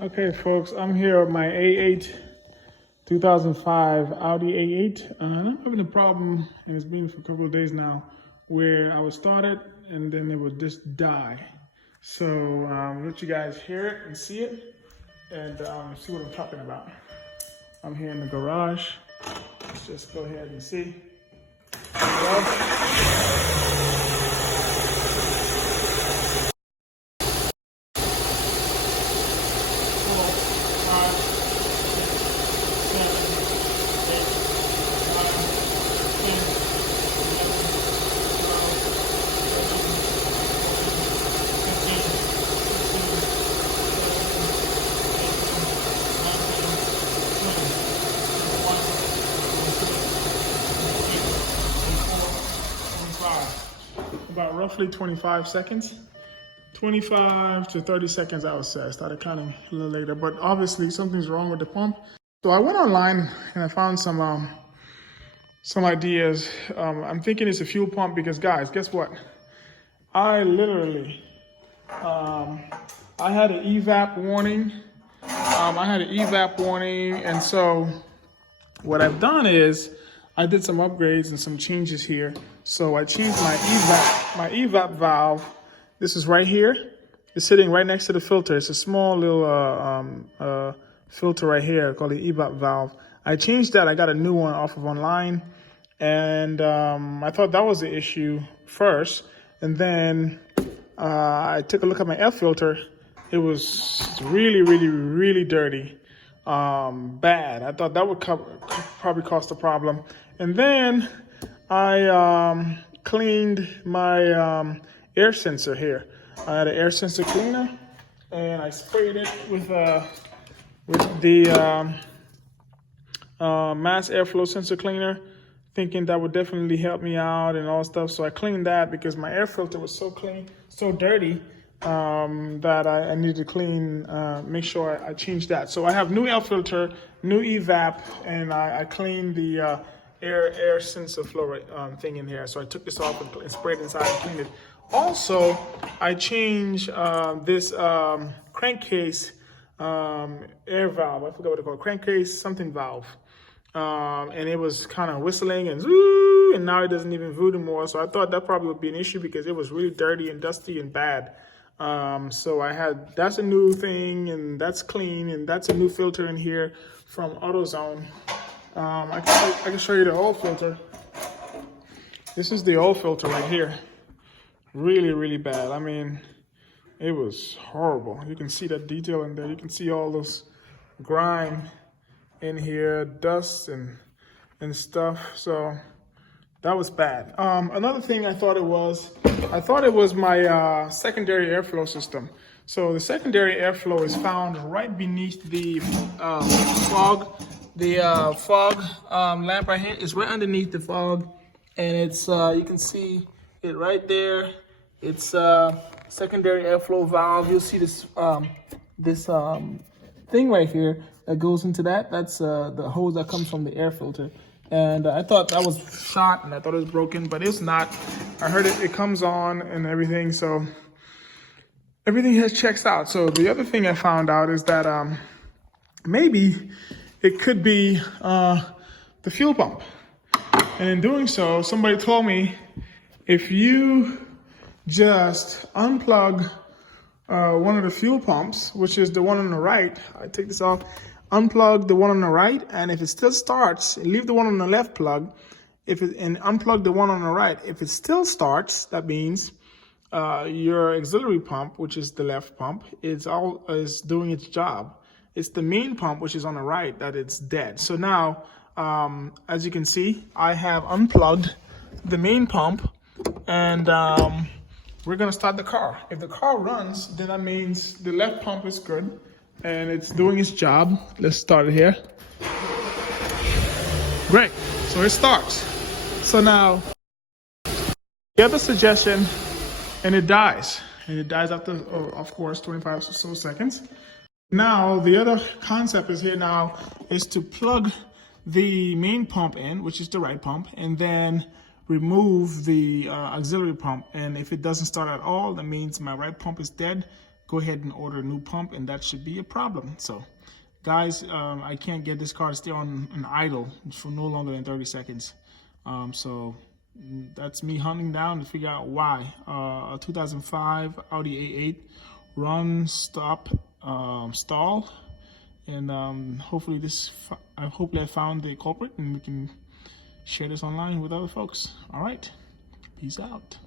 Okay, folks, I'm here with my A8 2005 Audi A8. I'm having a problem, and it's been for a couple of days now, where I would start it and then it would just die. So I'll let you guys hear it and see it and see what I'm talking about. I'm here in the garage. Let's just go ahead and see. About roughly 25 seconds. 25 to 30 seconds, I would say. I started counting a little later, but obviously something's wrong with the pump. So I went online and I found some ideas. I'm thinking it's a fuel pump because, guys, guess what? I literally, I had an EVAP warning. And so what I've done is I did some upgrades and some changes here. So I changed my EVAP valve. This is right here. It's sitting right next to the filter. It's a small little filter right here called the EVAP valve. I changed that. I got a new one off of online. And I thought that was the issue first. And then I took a look at my air filter. It was really, really, really dirty. Bad. I thought that would probably cause the problem. And then I cleaned my air sensor here. I had an air sensor cleaner, and I sprayed it with the mass airflow sensor cleaner, thinking that would definitely help me out and all stuff. So I cleaned that because my air filter was so clean, so dirty, that I needed to clean, make sure I changed that. So I have new air filter, new EVAP, and I cleaned the air sensor flow thing in here. So I took this off and sprayed it inside and cleaned it. Also, I changed this crankcase air valve. I forgot what it's called, crankcase something valve. And it was kind of whistling and zoo, and now it doesn't even voo anymore. So I thought that probably would be an issue because it was really dirty and dusty and bad. So that's a new thing, and that's clean, and that's a new filter in here from AutoZone. I can show you the old filter. This is the old filter right here. Really, really bad. I mean, it was horrible. You can see that detail in there. You can see all this grime in here, dust and stuff. So that was bad. Another thing I thought it was my secondary airflow system. So the secondary airflow is found right beneath the fog. The fog lamp right here is right underneath the fog, and it's you can see it right there. It's secondary airflow valve. You'll see this thing right here that goes into that. That's the hose that comes from the air filter. And I thought that was shot, and I thought it was broken, but it's not. I heard it comes on and everything, so everything has checks out. So the other thing I found out is that maybe it could be the fuel pump. And in doing so, somebody told me if you just unplug one of the fuel pumps, which is the one on the right, I take this off, unplug the one on the right, and if it still starts, leave the one on the left plug, and unplug the one on the right. If it still starts, that means your auxiliary pump, which is the left pump, is doing its job. It's the main pump, which is on the right, that it's dead. So now, as you can see, I have unplugged the main pump, and we're gonna start the car. If the car runs, then that means the left pump is good and it's doing its job. Let's start it here. Great, so it starts. So now, the other suggestion, and it dies. And it dies after, of course, 25 or so seconds. Now, the other concept is here now is to plug the main pump in, which is the right pump, and then remove the auxiliary pump. And if it doesn't start at all, that means my right pump is dead. go ahead and order a new pump, and that should be a problem. So guys, I can't get this car to stay on an idle for no longer than 30 seconds. So that's me hunting down to figure out why. A 2005 Audi A8 run, stop, stall, and hopefully I found the culprit, and we can share this online with other folks. All right, peace out.